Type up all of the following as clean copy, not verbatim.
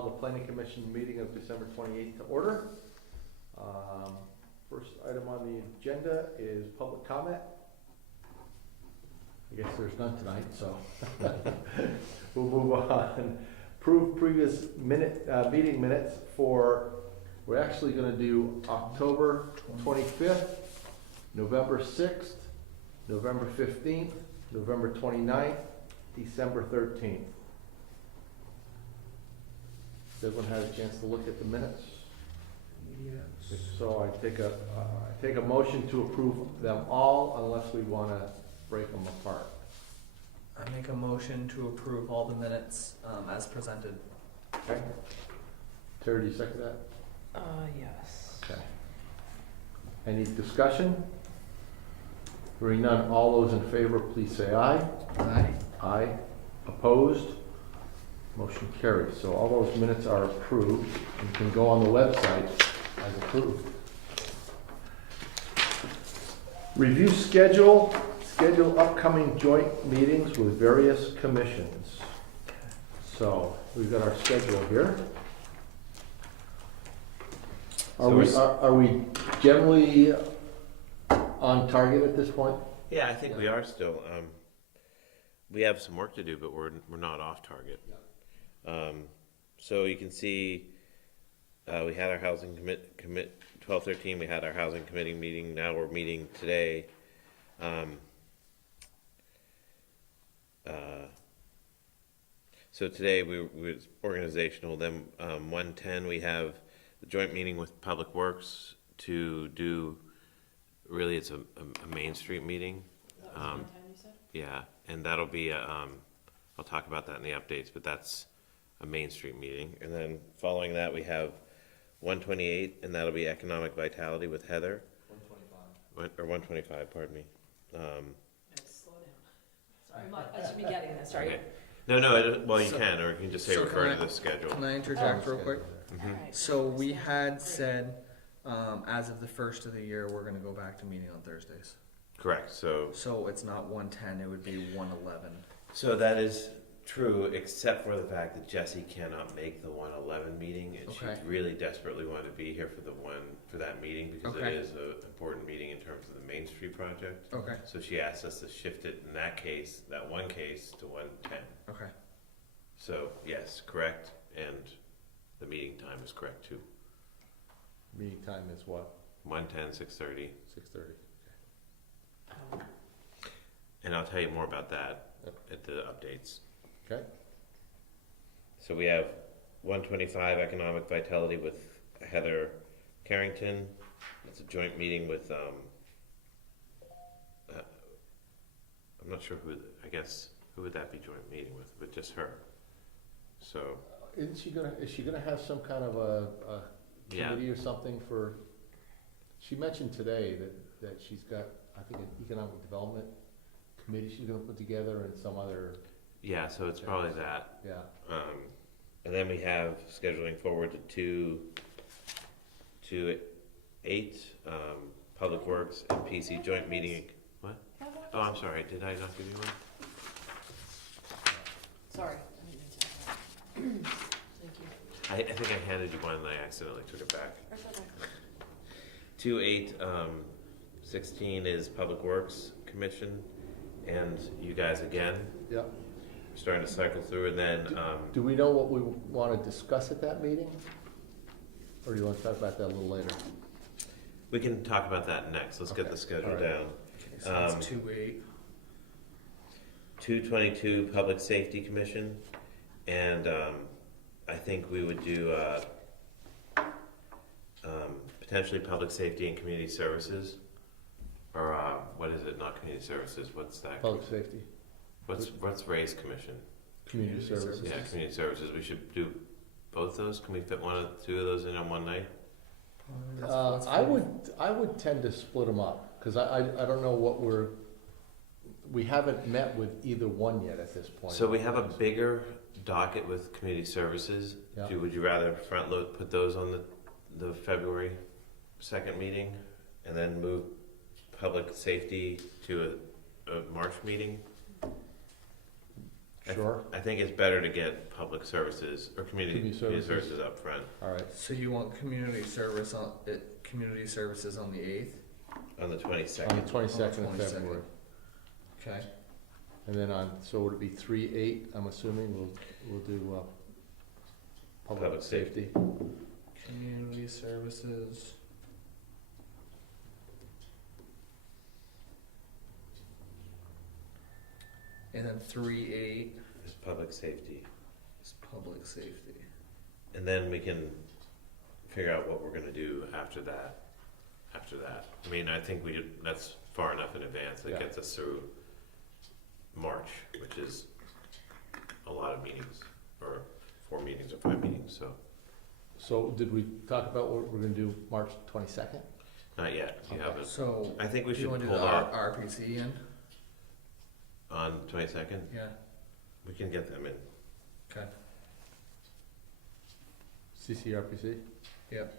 call the Planning Commission meeting of December 28th to order. First item on the agenda is public comment. I guess there's none tonight, so we'll move on. Approve previous meeting minutes for, we're actually going to do October 25th, November 6th, November 15th, November 29th, December 13th. Has everyone had a chance to look at the minutes? Yes. So I take a motion to approve them all unless we want to break them apart. I make a motion to approve all the minutes as presented. Okay. Terry, do you second that? Yes. Okay. Any discussion? Hearing none, all those in favor, please say aye. Aye. Aye. Opposed? Motion carries. So all those minutes are approved and can go on the website as approved. Review schedule upcoming joint meetings with various commissions. So we've got our schedule here. Are we generally on target at this point? Yeah, I think we are still. We have some work to do, but we're not off target. So you can see we had our housing commit 12/13. We had our housing committee meeting. Now we're meeting today. So today we was organizational. Then 1:10 we have the joint meeting with Public Works to do. Really, it's a Main Street meeting. That was 1:10 you said? Yeah, and that'll be I'll talk about that in the updates, but that's a Main Street meeting. And then following that, we have 128, and that'll be Economic Vitality with Heather. 125. Or 125, pardon me. Slow down. Sorry, I should be getting this, sorry. Okay. Well, you can, or you can just say refer to the schedule. Can I interject real quick? Mm-hmm. Alright. So we had said, as of the first of the year, we're gonna go back to meeting on Thursdays. Correct. So it's not 1:10, it would be 1:11. that is true, except for the fact that Jessie cannot make the 111 meeting, and Okay. she really desperately wanted to be here for that meeting because Okay. it is an important meeting in terms of the Main Street project. Okay. So she asked us to shift it in that one case to 1:10. Okay. So yes, correct, and the meeting time is correct too. Meeting time is what? 1:10, 6:30, 6:30. and I'll tell you more about that at the updates. Okay. So we have 125 Economic Vitality with Heather Carrington. It's a joint meeting with, I'm not sure who would that be joint meeting with just her. So, Is she gonna have some kind of a yeah, committee or something for, she mentioned today that she's got, I think, an economic development committee she's gonna put together and some other, yeah, so it's probably that. yeah. And then we have scheduling forward to 8, Public Works and PC joint meeting. What? Oh, I'm sorry, did I not give you one? Sorry. I didn't mean to. Thank you. I think I handed you one and I accidentally took it back. That's okay. 2/8/16 is Public Works Commission, and you guys again. Yeah. Starting to cycle through, and then Do we know what we wanna discuss at that meeting? Or do you wanna talk about that a little later? we can talk about that next. Let's get Okay. the schedule All right. down. So it's 2/8. 2/22 Public Safety Commission, and I think we would do potentially Public Safety and Community Services, or what is it? Not Community Services. What's that? Public safety, What's Ray's Commission? community services. Yeah, Community Services. We should do both those. Can we fit two of those in on one night? I would tend to split them up, cause I don't know what we haven't met with either one yet at this point. So we have a bigger docket with Community Services. Yeah. Would you rather front load, put those on the February 2nd meeting, and then move Public Safety to a March meeting? Sure, I think it's better to get public services or community Community services. services up front all right. So you want community services on the 8th? on the On 22nd. the 22nd of 22nd. February. Okay. And then so would it be 3/8, I'm assuming, we'll do, public Public safety? Community services. And then 3/8 It's public safety. is public safety. And then we can figure out what we're gonna do after that. I mean, I think that's far enough in advance. That Yeah. gets us through March, which is a lot of meetings, or 4 meetings or 5 meetings, so. So did we talk about what we're gonna do March 22nd? Not yet. You Okay. haven't. So, I think we do you should wanna do pull the that RPC in? on 22nd. Yeah, We can get them in. okay. CCRPC? Yep.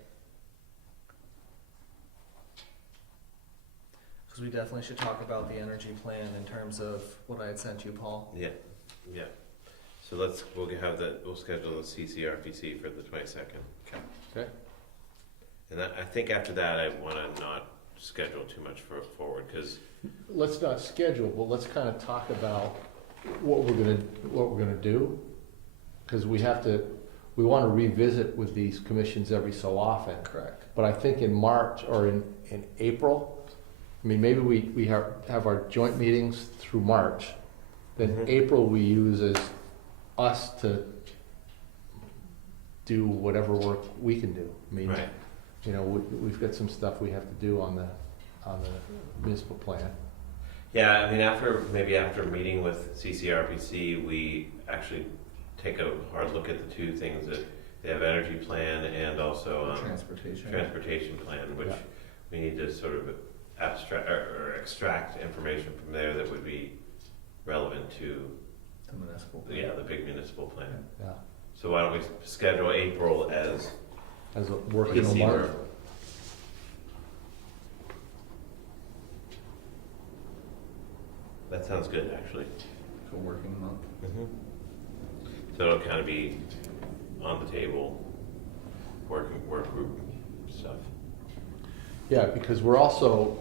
Because we definitely should talk about the energy plan in terms of what I had sent you, Paul. Yeah. So we'll schedule the CCRPC for the 22nd. Okay. And I think after that, I wanna not schedule too much forward, cause Let's not schedule, but let's kind of talk about what we're gonna do. Because we want to revisit with these commissions every so often. Correct. But I think in March or in April, I mean, maybe we have our joint meetings through March. Then Mhm. April we use as us to do whatever work we can do. I mean, right. you know, we've got some stuff we have to do on the municipal plan. Yeah, I mean, maybe after meeting with CCRPC, we actually take a hard look at the two things that they have: energy plan and also transportation plan, which Yeah. we need to sort of abstract or extract information from there that would be relevant to The municipal. the big municipal plan. Yeah, So why don't we schedule April as as a working PC month. work? That sounds good, actually. Like a working month. So it'll kind of be on the table, work group stuff. Yeah, because we're also,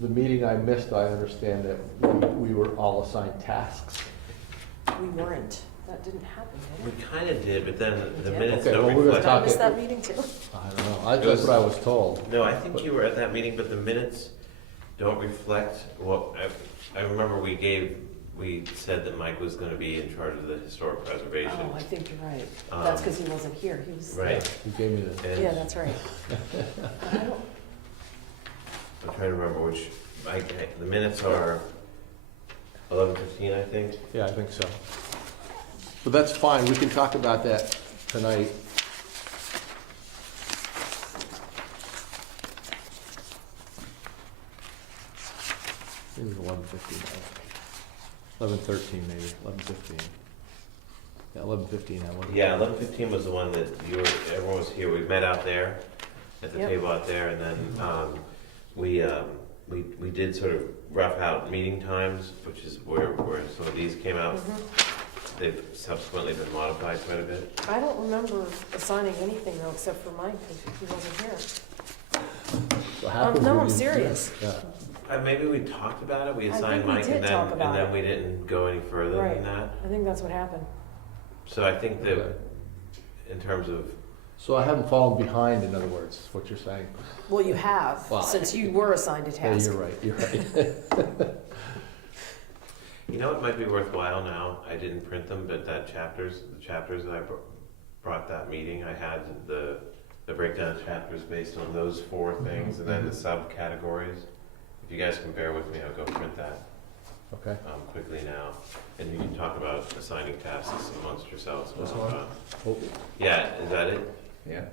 the meeting I missed, I understand that we were all assigned tasks. We weren't, that didn't happen, We did it? kind of did, but then the did? minutes Okay, don't well, we're gonna Did reflect. I miss talk that meeting too? I don't know, that's what I was told. No, I think you were at that meeting, but the minutes don't reflect what, I remember we said that Mike was gonna be in charge of the historic preservation. Oh, I think you're right. That's because he wasn't here, he was. Right. You gave me the, And Yeah, that's right. I don't, I'm trying to remember which, the minutes are 11:15, I think. yeah, I think so. But that's fine, we can talk about that tonight. It was 11:15, 11:13 maybe, 11:15. Yeah, 11:15, I was. Yeah, 11:15 was the one that everyone was here, we met out there, at the Yep. table out there, and then, we did sort of rough out meeting times, which is where some of these came out. They've subsequently been modified quite a bit. I don't remember assigning anything though, except for Mike, because he wasn't here. So how come No, we I'm didn't- serious. Yeah, Maybe we talked about it, we I assigned think we Mike, did and talk then, about it. we didn't go any further Right. than that. I think that's what happened. So I think that, okay. in terms of, So I haven't fallen behind, in other words, is what you're saying? Well, you have, Well, since you were assigned a Yeah, task. you're right, you're right. you know, it might be worthwhile now, I didn't print them, but the chapters that I brought that meeting, I had the breakdown of chapters based on those 4 things, and then the subcategories. If you guys can bear with me, I'll go print that Okay, quickly now, and you can talk about assigning tasks amongst yourselves. This one? oh, Yeah, is that it? Yeah.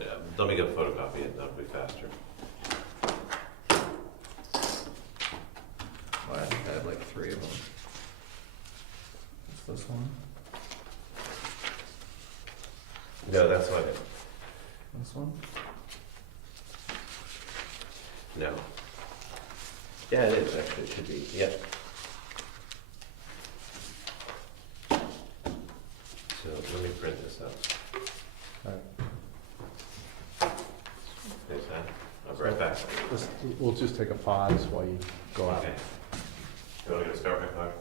Yeah, let me go photocopy it, that'll be faster. Well, I think I had like 3 of them. What's this one? No, that's not it. This one? No. Yeah, it is, actually, it should be, yep. we'll just take a pause while you go out. Okay. You want to start my car?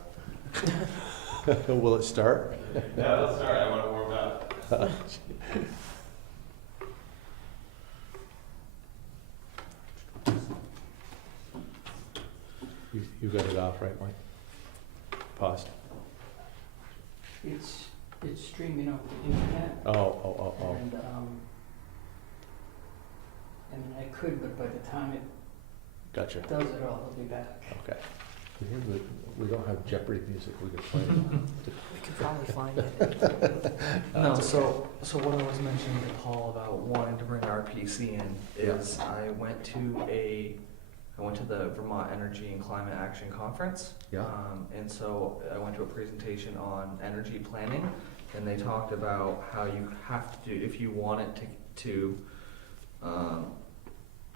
Will it start? Yeah, let's start. I want to warm up. You got it off, right, Mike? Paused. It's streaming off the internet, Oh. and, I mean, I could, but by the time it Gotcha. does it all, I'll be back. Okay. We don't have Jeopardy music we could play. We could probably find it. No, so what I was mentioning to Paul about wanting to bring RPC in is I went to the Vermont Energy and Climate Action Conference. Yeah. And so I went to a presentation on energy planning, and they talked about how you have to, if you want it to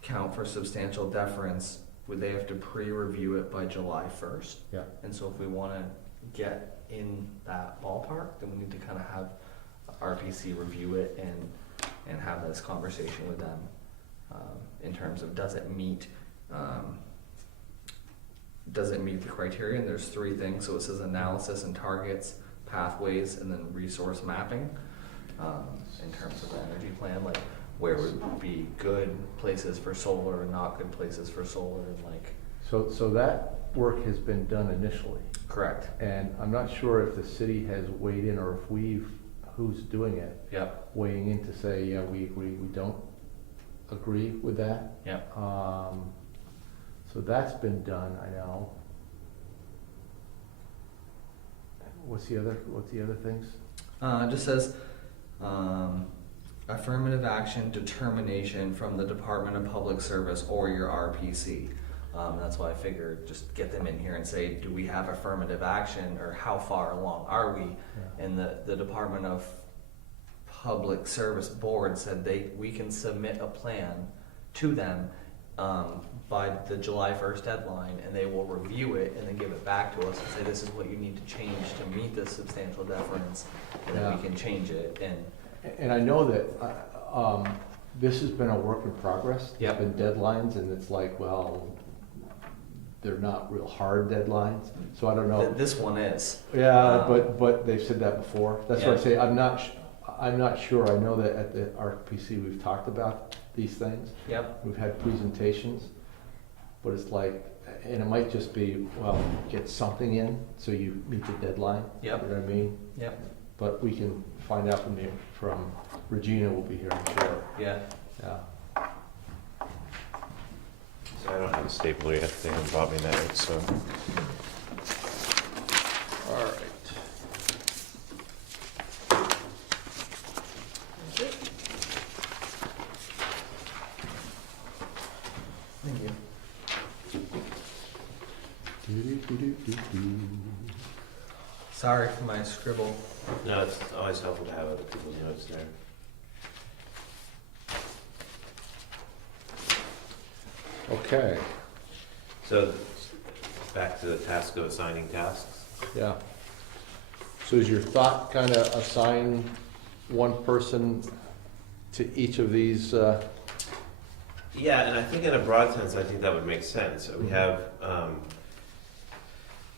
count for substantial deference, would they have to pre-review it by July 1st? Yeah. And so if we wanna get in that ballpark, then we need to kinda have RPC review it and have this conversation with them, in terms of does it meet the criteria? And there's 3 things, so it says analysis and targets, pathways, and then resource mapping, in terms of the energy plan, like where would be good places for solar and not good places for solar, and like. So that work has been done initially, Correct. and I'm not sure if the city has weighed in or if who's doing it, Yep. weighing in to say, yeah, we don't agree with that. Yep. So that's been done, I know. What's the other things? It just says, affirmative action determination from the Department of Public Service or your RPC. That's why I figured just get them in here and say, do we have affirmative action, or how far along are we? Yeah. And the Department of Public Service Board said we can submit a plan to them by the July 1st deadline, and they will review it and then give it back to us and say, this is what you need to change to meet this substantial deference, and then we can change it. And I know that this has been a work in progress. Yep. There's been deadlines, and it's like, well, they're not real hard deadlines, so I don't know. This one is. Yeah, but they've said that before. That's what I Yeah. say. I'm not sure. I know that at the RPC we've talked about these things. Yep. We've had presentations, but it's like, and it might just be, well, get something in so you meet the deadline. Yep. You know what I mean? Yep. But we can find out from Regina will be here, I'm sure. Yeah. Yeah. So I don't have a stapler yet. They haven't bought me that, so. All right. Thank you. Sorry for my scribble. No, it's always helpful to have other people's notes there. Okay, So, back to the task of assigning tasks. yeah. So is your thought kind of assign one person to each of these, Yeah, and I think in a broad sense, I think that would make sense. So we have,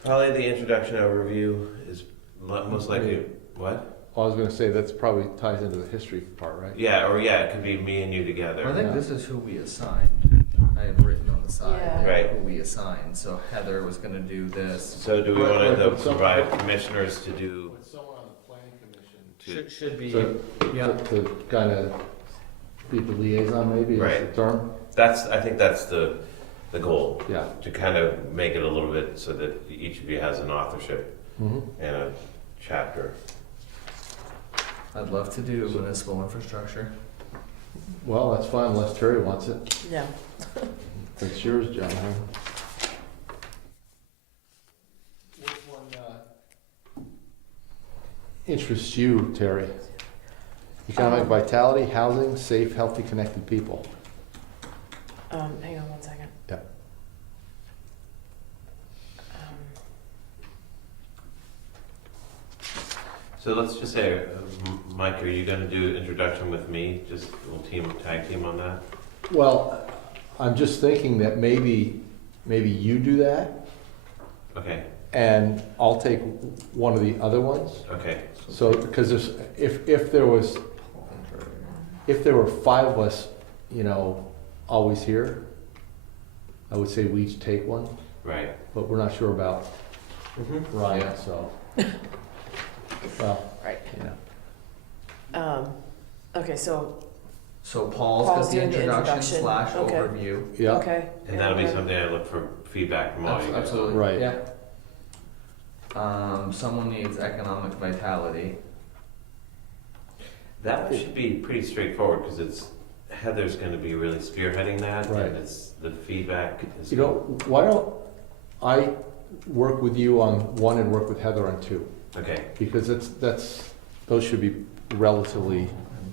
probably the introduction overview is most likely, what? I was gonna say, that's probably ties into the history part, right? Yeah, it could be me and you together. I think Yeah. this is who we assigned. I have written on the side Yeah. Right. who we assigned. So Heather was going to do this. So do we Right, want right, to but some- provide commissioners to do, With someone on the planning commission. Should be. So, Yeah. to kind of be the liaison, maybe, is Right. the term? I think that's the goal, Yeah. to kind of make it a little bit so that each of you has an authorship Mm-hmm. and a chapter. I'd love to do municipal infrastructure. Well, that's fine, unless Terry wants it. Yeah. It's yours, John, huh? Which one interests you, Terry? Economic vitality, housing, safe, healthy, connected people. Hang on one second. Yeah. So let's just say, Mike, are you gonna do introduction with me? Just we'll tag team on that? Well, I'm just thinking that maybe you do that, Okay, and I'll take one of the other ones. okay, So, because there's, if there were five of us, you know, always here, I would say we each take one, right. but we're not sure about Ryan, so. Well, Right. you know. Okay, so, So Paul's Paul's got the doing the introduction introduction. slash Okay. overview. Yeah, okay. And that'll be then- something I look for feedback from all you guys. Absolutely. Right. Yeah. Someone needs economic vitality. That one should be pretty straightforward, because it's, Heather's gonna be really spearheading that, Right. and it's, the feedback is. you know, why don't I work with you on one and work with Heather on two? Okay, Because those should be relatively, And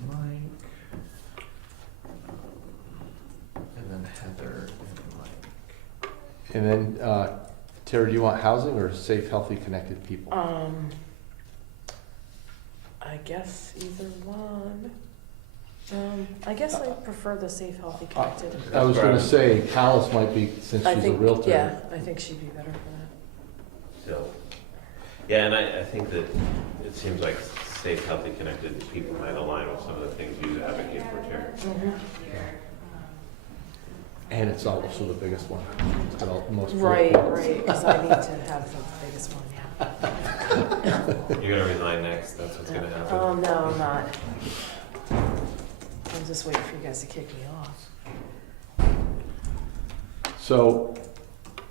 Mike. And then Heather and Mike. and then, Terry, do you want housing or safe, healthy, connected people? I guess either one. I guess I prefer the safe, healthy, connected. I was gonna say, Callis might be, since I she's a think, realtor. yeah, I think she'd be better for so, yeah, and I think that it seems like safe, healthy, connected people might align with some of the things you advocate for, Terry. that. And it's also the biggest one. It's got all the most. Right, right, because I need to have the biggest one, yeah. You're gonna resign next, that's what's gonna happen. No, I'm not. I'm just waiting for you guys to kick me off. So,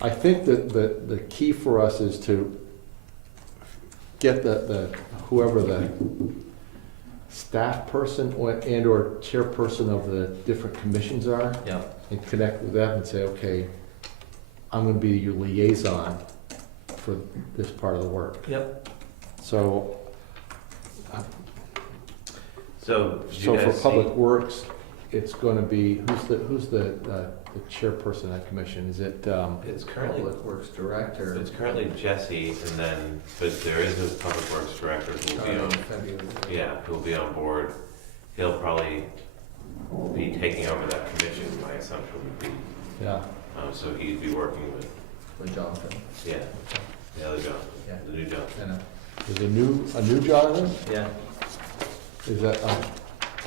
I think that the key for us is to get whoever the staff person and/or chairperson of the different commissions are, Yeah. and connect with them and say, okay, I'm gonna be your liaison for this part of the work. Yep. So, So, did you so for guys Public see, Works, it's gonna be, who's the chairperson of that commission? Is it, it's currently, Public Works Director. it's currently Jesse, and then, but there is a public works director who will be starting on, in February. yeah, who will be on board. He'll probably be taking over that commission, my assumption would be. yeah, So he'd be working with, With Jonathan. yeah, the other Jonathan, Yeah. the new Jonathan. I know. is a new Jonathan? Yeah. Is that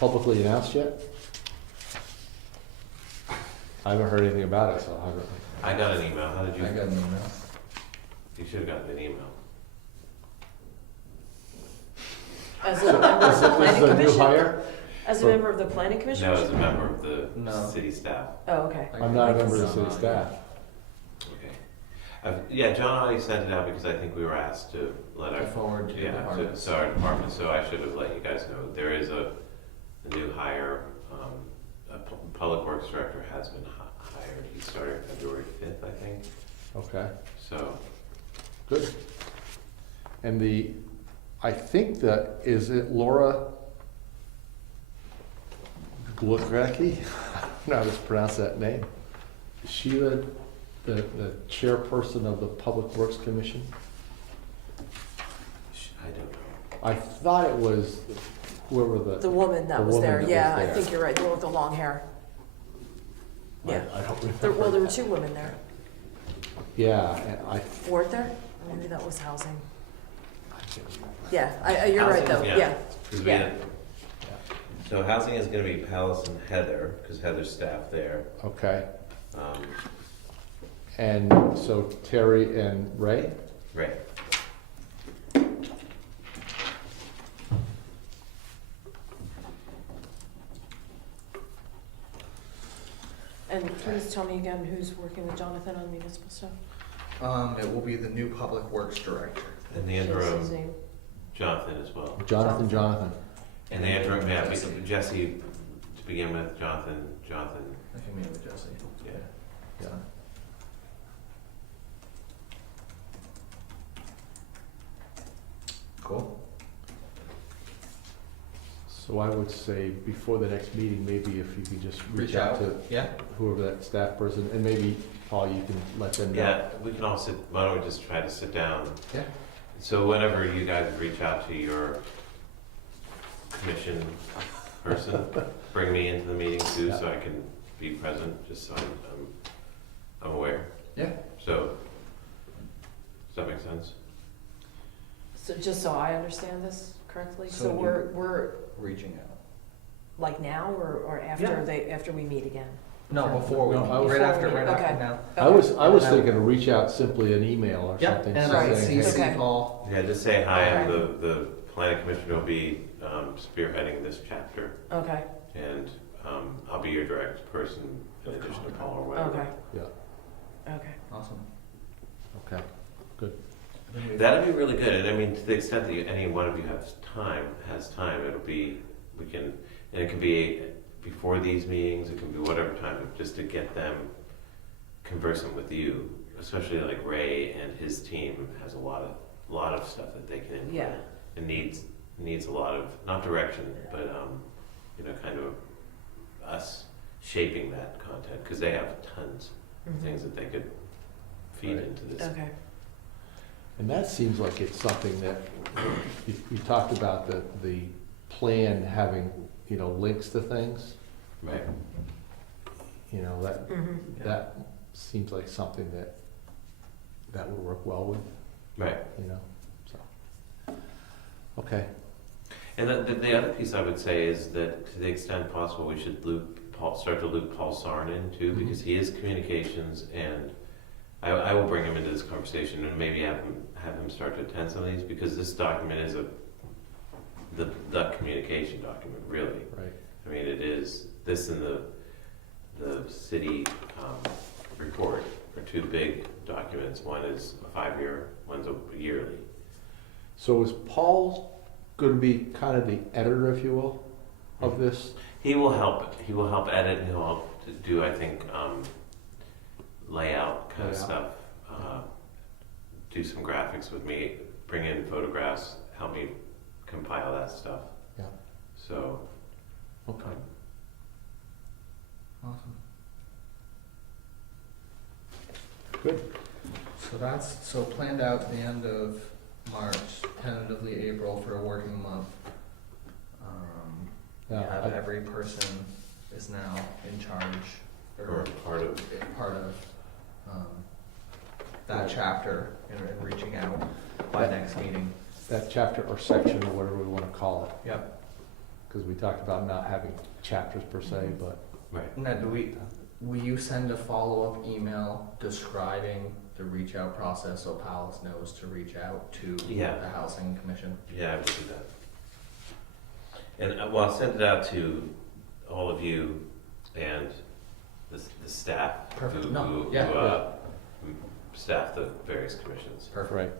publicly announced yet? I haven't heard anything about it, so I haven't. I got an email, how did you? I got an email. You should have gotten an email. As a member of the Is planning this a new commission? hire? As a member of the planning commission? No, as a member of the No. city staff. Oh, okay. I I'm can- not I a can member of the send city on, staff. Okay. Yeah, John already sent it out because I think we were asked to let yeah. our, I forward to the yeah, department. so our department, so I should have let you guys know. There is a new hire, a public works director has been hired. He started February 5th, I think, Okay, so. good. And I think that, is it Laura Glockracki? I don't know how to pronounce that name. Is she the chairperson of the Public Works Commission? I don't know. I thought it was whoever The woman that The was woman there, that yeah, was I there. think you're right, the one with the long hair. Yeah. I don't Well, remember. there were two women there. Yeah, and I Weren't there? Maybe that was housing. Yeah, you're right Housing, though, yeah. yeah. 'Cause we Yeah. didn't- So housing is gonna be Palace and Heather, because Heather's staff there. Okay, Um, and so Terry and Ray? Right. And please tell me again who's working with Jonathan on municipal stuff? It will be the new Public Works Director. In the What's his interim, name? Jonathan as well. Jonathan. In the interim, yeah, Jesse. Jesse to begin with, Jonathan, I can meet with Jesse. yeah. Yeah. Cool. So I would say before the next meeting, maybe if you could just reach out to Yeah. whoever that staff person, and maybe, Paul, you can let them know. Yeah, we can all sit, why don't we just try to sit down? Yeah. So whenever you guys reach out to your commission person, bring me into the meeting too, so I can be present, just so I'm aware. Yeah. So, does that make sense? So just so I understand this correctly, So so you- we're Reaching out. like now or Yeah. after we meet again? No, before we, No, I was- right after, Before we- right after okay. now. I was Okay. thinking to reach out simply an email or Yep, something. and Right. I saying, CC Okay. Paul. Yeah, just say hi, I'm Okay. the planning commissioner will be spearheading this chapter, Okay, and I'll be your direct person in addition to Paul or whatever. okay, Yeah, okay. Awesome. okay. That'd be really good, and I mean, to the extent that any one of you has time, it'll be, and it can be before these meetings, it can be whatever time, but just to get them conversant with you, especially like Ray and his team has a lot of stuff that they can input. Yeah. It needs a lot of, not direction, but, kind of us shaping that content, because they have tons of Mhm. things that they could feed Right. into this. Okay, And that seems like it's something that, you talked about the plan having, links to things, Right. that, mhm, that seems like something that would work well with, Right. so. Okay, And the other piece I would say is that to the extent possible, we should start to loop Paul Sarn in too, Mhm. because he is communications, and I will bring him into this conversation and maybe have him start to attend some of these, because this document is the communication document, really. right. I mean, it is, this and the city report are two big documents. One is a 5-year, one's a yearly. So is Paul gonna be kind of the editor, if you will, of this? He will help. He will help edit, and he'll help to do, I think, layout kind of Layout. stuff. Do some graphics with me, bring in photographs, help me compile that stuff. Yeah. So, Okay. Awesome. Good. So planned out at the end of March, tentatively April for a working month. Yeah, Have I- every person is now in charge or or part of, part of that Right. chapter and reaching out by next meeting. that chapter or section or whatever we wanna call it, Yep. because we talked about not having chapters per se, but. right. Now, will you send a follow-up email describing the reach out process so Palace knows to reach out to Yeah. the housing commission? Yeah, I would do that. And well, I'll send it out to all of you and the staff Perfect. who, No, who, yeah. who staff the various commissions. Perfect. Right.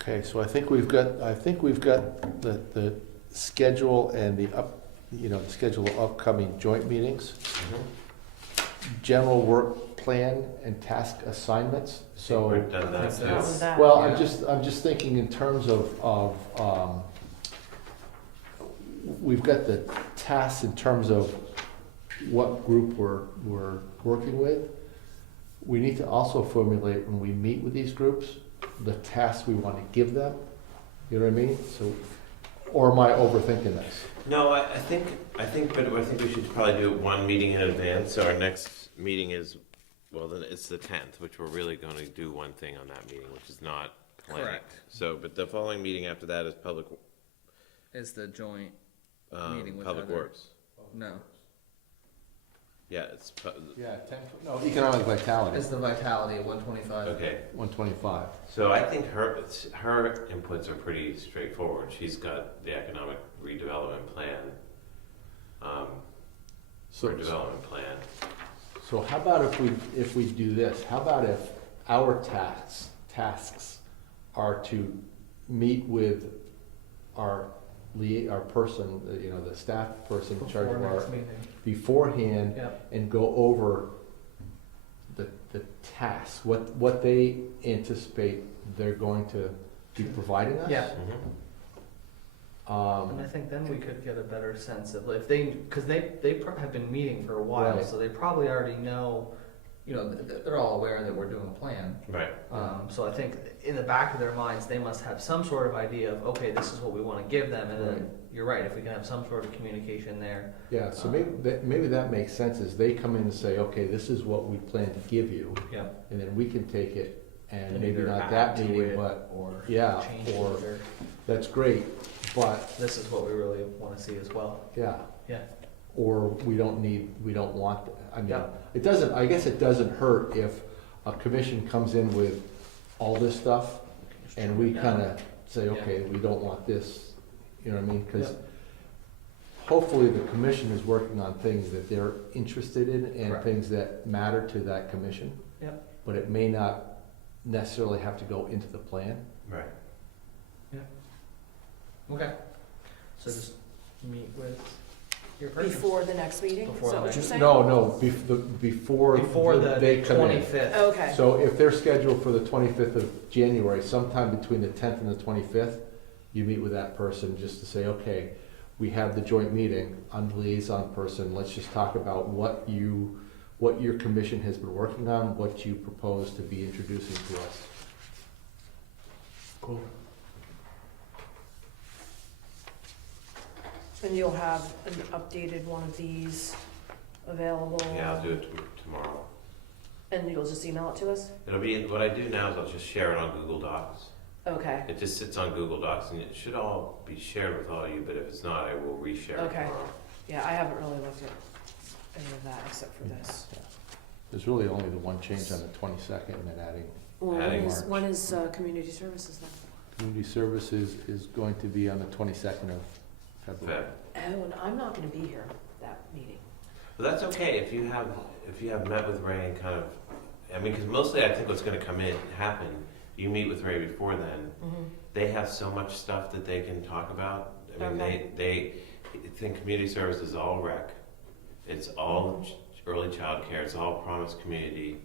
Okay, so I think we've got the schedule and the schedule of upcoming joint meetings, general work plan and task assignments, so. We've done that That's too. How was that? Well, Yeah. I'm just thinking in terms of, we've got the tasks in terms of what group we're working with. We need to also formulate, when we meet with these groups, the tasks we want to give them. You know what I mean? So, or am I overthinking this? No, I think we should probably do one meeting in advance. So our next meeting is, well, then it's the 10th, which we're really going to do one thing on that meeting, which is not planned. Correct. So, but the following meeting after that is Is the joint meeting with public Heather. works. No. Yeah, it's Yeah, no, economic vitality, Is the vitality at 125? okay. 125. So I think her inputs are pretty straightforward. She's got the economic redevelopment plan, So, development plan. so how about if we do this? How about if our tasks are to meet with our person, the staff person in charge of Before our, next meeting. beforehand, Yep. and go over the tasks, what they anticipate they're going to be providing us? Yeah. And I think then we could get a better sense of, if they, because they have been meeting for a while, Right. so they probably already know, you know, they're all aware that we're doing a plan. Right. So I think in the back of their minds, they must have some sort of idea of, okay, this is what we want to give them, and Right. then, you're right, if we can have some sort of communication there. Yeah, so maybe that makes sense, is they come in and say, okay, this is what we plan to give you, Yeah. and then we can take it, and And maybe either not add that to meeting, it but, Or yeah, change it, or, or that's great, but, this is what we really want to see as well. yeah. Yeah. Or we don't want, I mean, Yeah. it doesn't, I guess it doesn't hurt if a commission comes in with all this stuff, and we Yeah. kinda say, Yeah. okay, we don't want this, you know what I mean? Cause Yeah. hopefully the commission is working on things that they're interested in and Correct. things that matter to that commission. Yep. But it may not necessarily have to go into the plan. Right. Okay. So just meet with your person. Before the next meeting, is Before that the what you're next- saying? No, before Before they the come in. 25th. Okay, So if they're scheduled for the 25th of January, sometime between the 10th and the 25th, you meet with that person just to say, okay, we have the joint meeting, I'm the liaison person, let's just talk about what your commission has been working on, what you propose to be introducing to us. Cool. and you'll have an updated one of these available? Yeah, I'll do it tomorrow. And you'll just email it to us? It'll be, what I do now is I'll just share it on Google Docs. Okay, It just sits on Google Docs, and it should all be shared with all of you, but if it's not, I will reshare it Okay. tomorrow. yeah, I haven't really looked at any of that except for this. Yeah. There's really only the one change on the 22nd and then adding. Well, Adding when is community services then? Community services is going to be on the 22nd of February. Feb. Oh, and I'm not gonna be here that meeting. But that's okay, if you have met with Ray and kind of, I mean, because mostly I think what's gonna happen, you meet with Ray before then, Mm-hmm. they have so much stuff that they can talk about. I mean, Okay. they think community service is all rec, it's all early childcare, it's all Promise Community.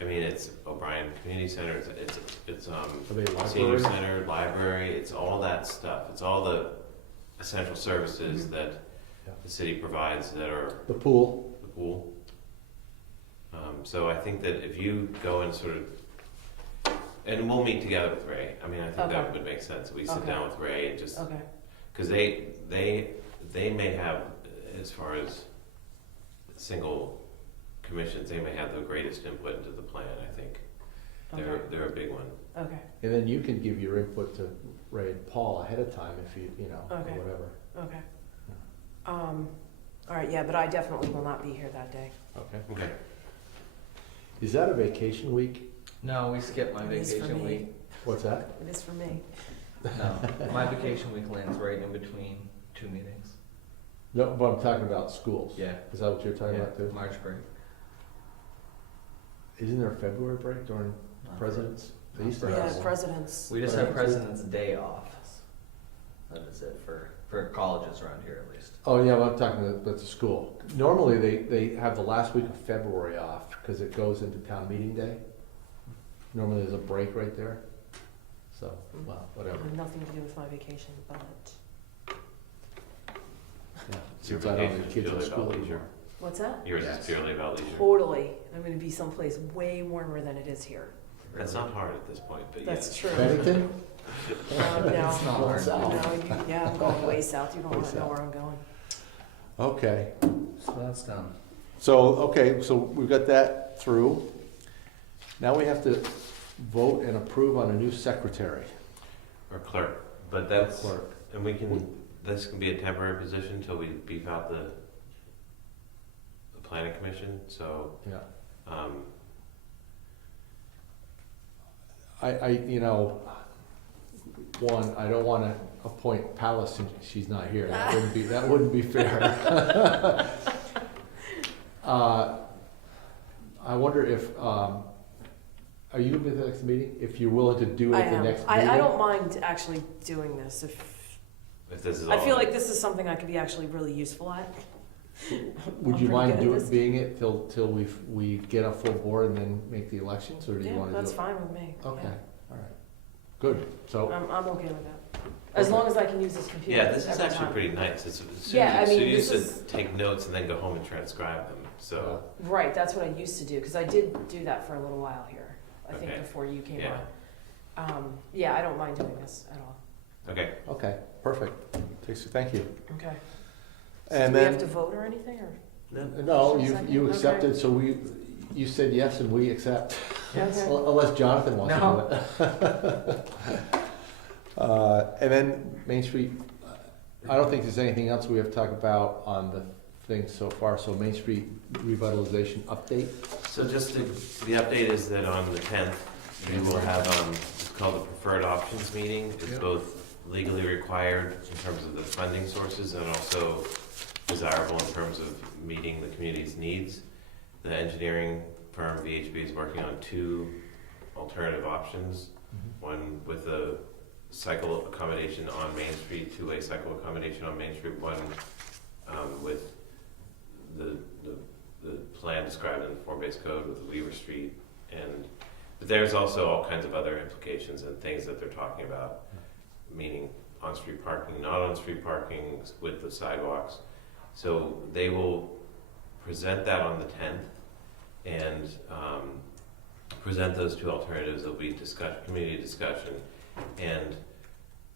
I mean, it's O'Brien Community Center, it's Are they senior library? center, library, it's all that stuff. It's all the essential services Mhm. that Yeah. the city provides that are The pool. the pool. So I think that if you go and sort of, and we'll meet together with Ray. I mean, I think that Okay. would make sense. We sit Okay. down with Ray and just, Okay, because they may have, as far as single commissions, they may have the greatest input into the plan, I think. okay, They're a big one. okay, And then you can give your input to Ray and Paul ahead of time if you know, or Okay. whatever. okay. All right, yeah, but I definitely will not be here that day. Okay. Okay. Is that a vacation week? No, we skipped my It is for vacation me. week. What's that? It is for me. No, my vacation week lands right in between two meetings. No, but I'm talking about schools. Yeah. Is that what you're talking Yeah, about too? March break. Isn't there a February break during presidents? They used to For have us. Yeah, one. presidents. We just have President's President's Day off. That is it for colleges around here at least. Oh, yeah, well, I'm talking about the school. Normally, they have the last week of February off because it goes into town meeting day. Normally, there's a break right there. So, well, whatever. Nothing to do with my vacation, but Yeah. Your Since I don't have vacation is kids in purely school about leisure. anymore. what's that? Yours Yes. is purely about leisure. Totally. I'm gonna be someplace way warmer than it is here. That's not hard at this point, but That's yes. true. Bennington? No, It's not hard. yeah, I'm going way south. You don't Way wanna know south. where I'm going. Okay. So that's done. So, okay, so we've got that through. Now we have to vote and approve on a new secretary. Or clerk, but that's, Clerk. and we can, this can be a temporary position until we beef out the planning commission, so, Yeah. One, I don't wanna appoint Palace since she's not here. That wouldn't be fair. I wonder if, are you gonna be at the next meeting? If you're willing to do it I at the am. next meeting? I don't mind actually doing this if this is all. I feel like this is something I could be actually really useful at. Would I'm you pretty mind good at this. being it till we get a full board and then make the elections, or do you Yeah, wanna do it? that's fine with me. Okay, Yeah. all right, good. So, I'm okay with that. As long as I can use this computer. Yeah, this is every actually time. pretty nice. It's Yeah, I Sue mean, used this to is- take notes and then go home and transcribe them. So Right, that's what I used to do, because I did do that for a little while here, I think Okay. before you came Yeah. on. Yeah, I don't mind doing this at all. okay, Okay, perfect. Tracy, thank you. Okay. And Do we have then, to vote or anything, or? no, Second, you okay. accepted, so you said yes and we accept. Okay. Unless Jonathan wants to No. do it. And then Main Street, I don't think there's anything else we have to talk about on the things so far, so Main Street revitalization update. so just the update is that on the 10th, we will have, it's called the Preferred Options Meeting. It's Yeah. both legally required in terms of the funding sources and also desirable in terms of meeting the community's needs. The engineering firm VHB is working on 2 alternative options. One with a cycle accommodation on Main Street, 2-way cycle accommodation on Main Street, one with the plan described in the form-based code with the Weaver Street. But there's also all kinds of other implications and things that they're talking about, meaning on-street parking, not on-street parking, with the sidewalks. So they will present that on the 10th and present those 2 alternatives. There'll be community discussion, and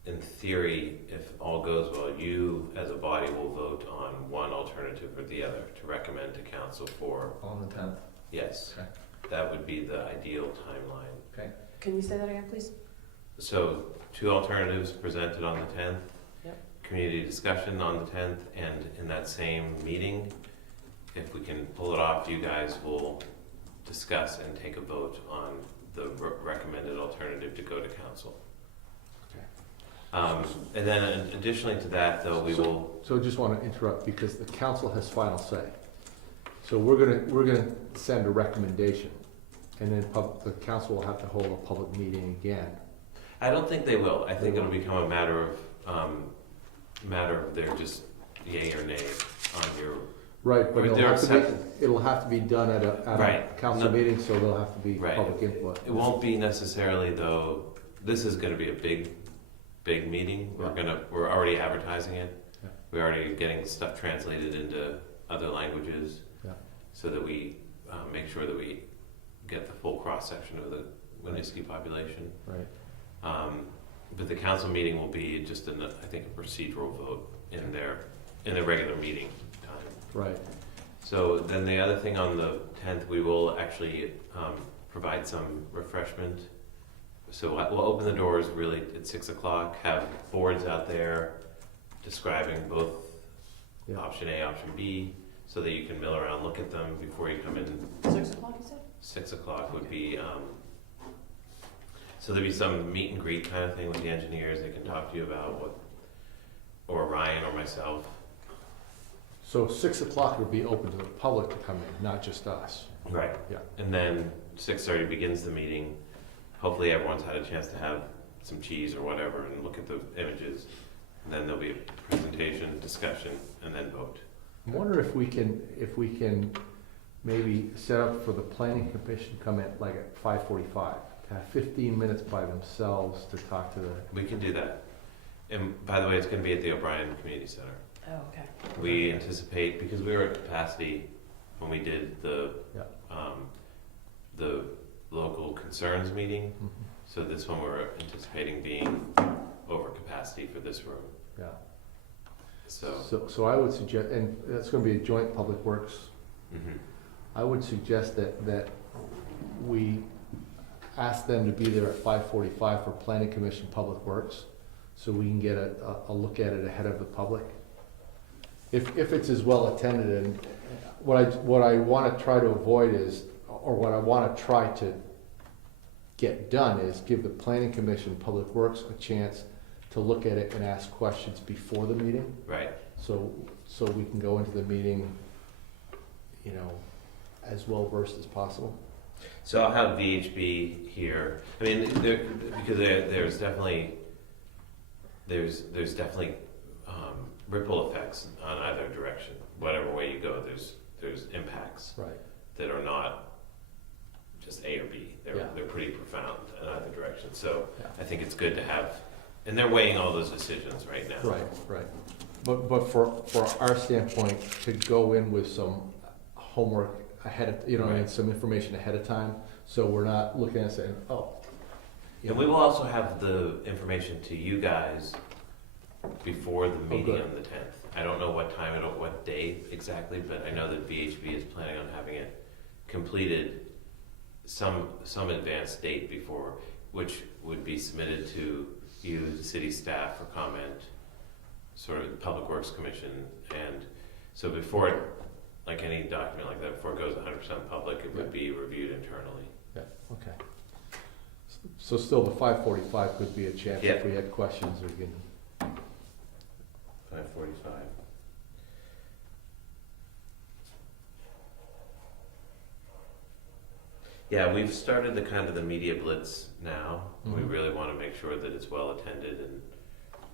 in theory, if all goes well, you as a body will vote on one alternative or the other to recommend to council for, On the 10th. yes. Okay. That would be the ideal timeline. Can you say that again, please? So 2 alternatives presented on the 10th. Yep. Community discussion on the 10th, and in that same meeting, if we can pull it off, you guys will discuss and take a vote on the recommended alternative to go to council. And then additionally to that, though, we will, So I just want to interrupt because the council has final say. So we're gonna send a recommendation, and then the council will have to hold a public meeting again. I don't think they will. I think it'll become a matter of their just yay or nay on your, Right, but With their it'll have to be done at a Right. council No. meeting, so there'll have to be Right. public input. it won't be necessarily though, this is gonna be a big meeting. We're already advertising it. Yeah. We're already getting stuff translated into other languages. Yeah. So that we make sure that we get the full cross-section of the Winooski population. Right, But the council meeting will be just I think a procedural vote in their regular meeting time. right. So then the other thing on the 10th, we will actually provide some refreshment. So we'll open the doors really at 6 o'clock, have boards out there describing both Yeah. option A, option B, so that you can mill around, look at them before you come in. 6 o'clock, you said? 6 o'clock would be, so there'd be some meet and greet kind of thing with the engineers. They can talk to you about what, or Ryan or myself. So 6 o'clock will be open to the public to come in, not just us. Right. Yeah. And then 6:30 begins the meeting. Hopefully everyone's had a chance to have some cheese or whatever and look at the images. And then there'll be a presentation, discussion, and then vote. I wonder if we can maybe set up for the planning commission to come in like at 5:45, to have 15 minutes by themselves to talk to the, We can do that. And by the way, it's going to be at the O'Brien Community Center. Oh, okay. We anticipate, because we were at capacity when we did the local concerns meeting, so this one we're anticipating being over capacity for this room. yeah. So, I would suggest, and that's gonna be a joint public works, mhm. I would suggest that we ask them to be there at 5:45 for planning commission public works, so we can get a look at it ahead of the public. If it's as well attended, and what I wanna try to avoid is, or what I wanna try to get done is give the planning commission, public works, a chance to look at it and ask questions before the meeting, Right. so we can go into the meeting, you know, as well versed as possible. So I'll have VHB here. I mean, because there's definitely ripple effects on either direction. Whatever way you go, there's impacts Right. that are not just A or B. Yeah. They're pretty profound in either direction. So Yeah. I think it's good to have and they're weighing all those decisions right now. Right. But for our standpoint, to go in with some homework ahead of, you know, what I mean, Right. some information ahead of time, so we're not looking at it saying, oh. you And know, we will also have the information to you guys before the meeting good. on the 10th. I don't know what time, I don't what day exactly, but I know that VHB is planning on having it completed some advanced date before, which would be submitted to you, the city staff, for comment, sort of the Public Works Commission. And so before it, like any document like that, before it goes 100% public, it would be reviewed internally. Yeah, okay. So still, the 5:45 could be a chance Yeah. if we had questions, we can. 5:45. Yeah, we've started the kind of the media blitz now. We Mhm. really want to make sure that it's well attended and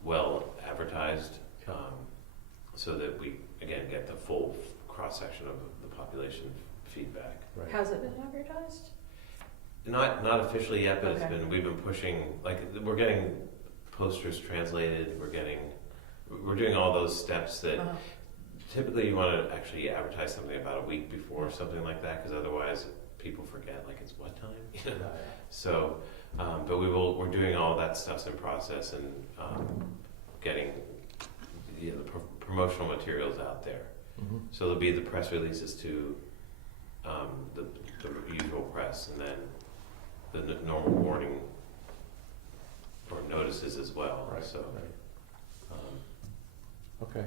well advertised, so that we again get the full cross section of the population feedback. Right. Has it been advertised? Not officially yet, but Okay. we've been pushing, like, we're getting posters translated, we're doing all those steps that Uh-huh. typically you want to actually advertise something about a week before or something like that, because otherwise people forget, like, it's what time? You know? So, but we're doing all that stuff's in process, and getting the promotional materials out there. Mhm. So there'll be the press releases to the usual press, and then the normal warning or notices as well. Right, So, right. um, Okay,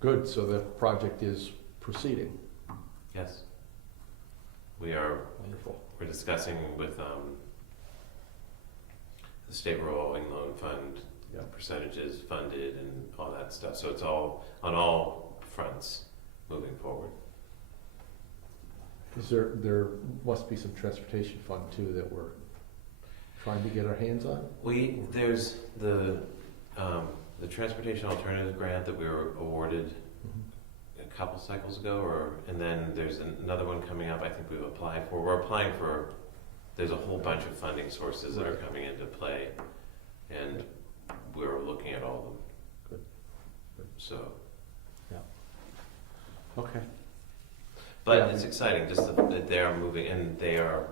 good, so the project is proceeding. yes, we are. Wonderful. We're discussing with the State Revolving Loan Fund, Yep. percentages funded and all that stuff. So it's all on all fronts moving forward. There must be some transportation fund too that we're trying to get our hands on? There's the Transportation Alternative Grant that we were awarded Mhm. a couple cycles ago, and then there's another one coming up. I think we've applied for. We're applying for. There's a whole bunch of funding sources that are coming into play, and we're looking at all of them. Good. So, Okay. but Yeah. it's exciting just that they are moving, and they are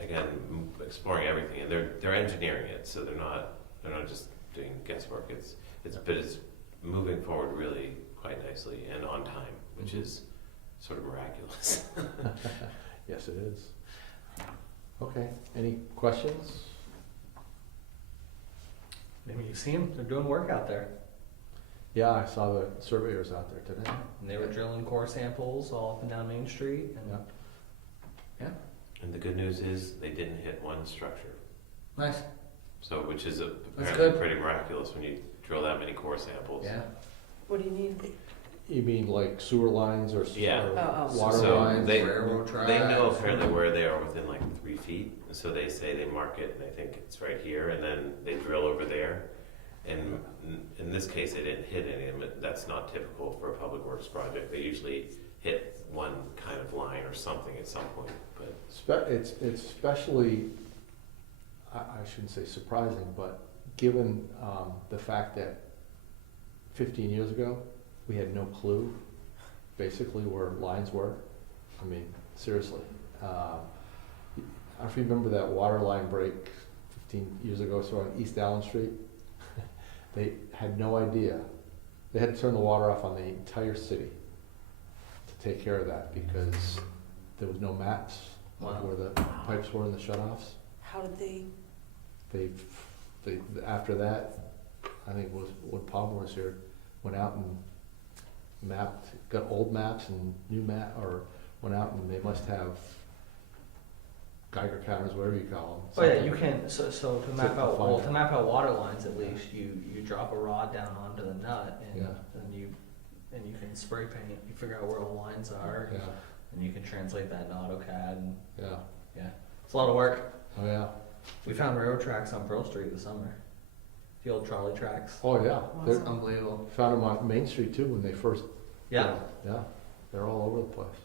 again exploring everything, and they're engineering it, so they're not just doing guesswork. It's moving forward really quite nicely and on time, which is sort of miraculous. Yes, it is. Okay, any questions? Maybe you see them, they're doing work out there. Yeah, I saw the surveyors out there today. And they were drilling core samples all up and down Main Street, and Yeah. And the good news is they didn't hit one structure, nice. so which is That's apparently good. pretty miraculous when you drill that many core samples. Yeah. What do you need? You mean like sewer lines or Yeah. or Oh, oh. water So lines? they railroad tracks. know apparently where they are within like 3 feet, and so they say they mark it, and they think it's right here, and then they drill over there. And in this case, they didn't hit any of them. That's not typical for a public works project. They usually hit one kind of line or something at some point. But It's especially, I shouldn't say surprising, but given the fact that 15 years ago, we had no clue basically where lines were. I mean, seriously. I remember that water line break 15 years ago, so on East Allen Street. They had no idea. They had to turn the water off on the entire city to take care of that because there was no maps Wow. of where the pipes were in the shutoffs. How did they? They after that, I think it was when Palmer was here, went out and mapped, got old maps and new went out and they must have Geiger counters, whatever you call them. Oh yeah, you can, so to map To out, find well, it. to map out water lines at least, you drop a rod down onto the nut and Yeah. then you can spray paint, you figure out where all the lines are, Yeah, and you can translate that in AutoCAD, and yeah, it's a lot of work. oh yeah, We found railroad tracks on Pearl Street this summer. The old trolley tracks. oh yeah. They It's unbelievable. found them on Main Street too when they first. Yeah. Yeah, they're all over the place.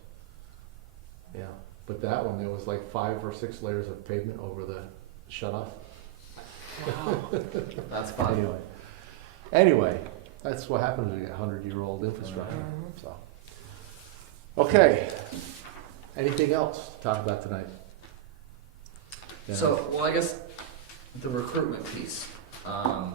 Yeah, but that one, there was like 5 or 6 layers of pavement over the shutoff. That's fine. Anyway, that's what happens when you get 100-year-old infrastructure, so. Okay, anything else to talk about tonight? So, well, I guess the recruitment piece, are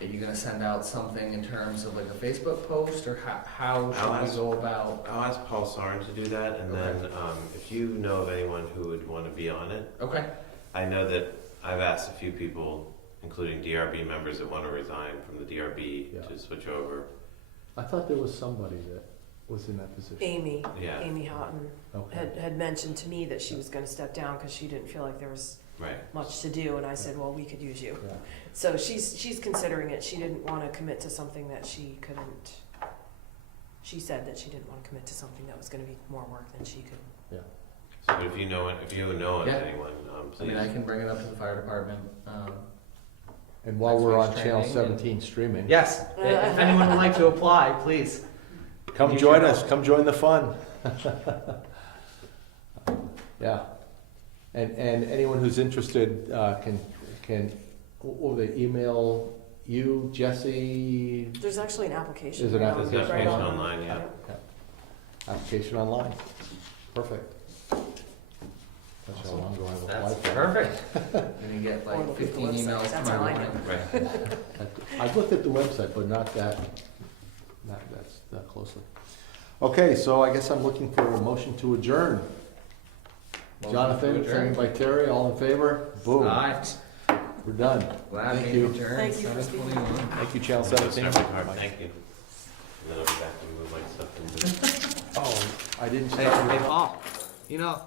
you gonna send out something in terms of like a Facebook post, or how I'll should we go about? I'll ask Paul Sarn to do that, and then, if you know of anyone who would wanna be on it, Okay, I know that I've asked a few people, including DRB members that wanna resign from the DRB Yeah. to switch over. I thought there was somebody that was in that position. Amy, Yeah, Amy Houghton Okay, had mentioned to me that she was gonna step down because she didn't feel like there was right. much to do, and I said, well, we could use you. yeah, So she's considering it. She didn't wanna commit to something that she couldn't, she said that she didn't wanna commit to something that was gonna be more work than she could. So if you know, of Yeah. anyone, I mean, please. I can bring it up to the fire department, and while Next we're on week's Channel training 17 streaming, yes, if anyone would like to apply, please. come You join can- us, come join the fun. Yeah, and anyone who's interested, will they email you, Jesse, There's actually an application. There's an right on- There's an application right application on- online, yeah. application online? Perfect. That's how long ago I That's applied for. perfect. And you get Or like look at the 15 website. emails That's tomorrow how I morning. Right. I've looked at the website, but not that closely. Okay, so I guess I'm looking for a motion to adjourn. Motion Jonathan, to adjourn. second by Terry, all in favor? Boom, Alright, we're done. glad Thank we you. adjourned. Thank you for speaking. 7:21. Thank you, Channel I'm gonna 17. start my card, thank you. And then I'll be back and move my stuff into. Oh, I didn't. Hey, Paul, you know,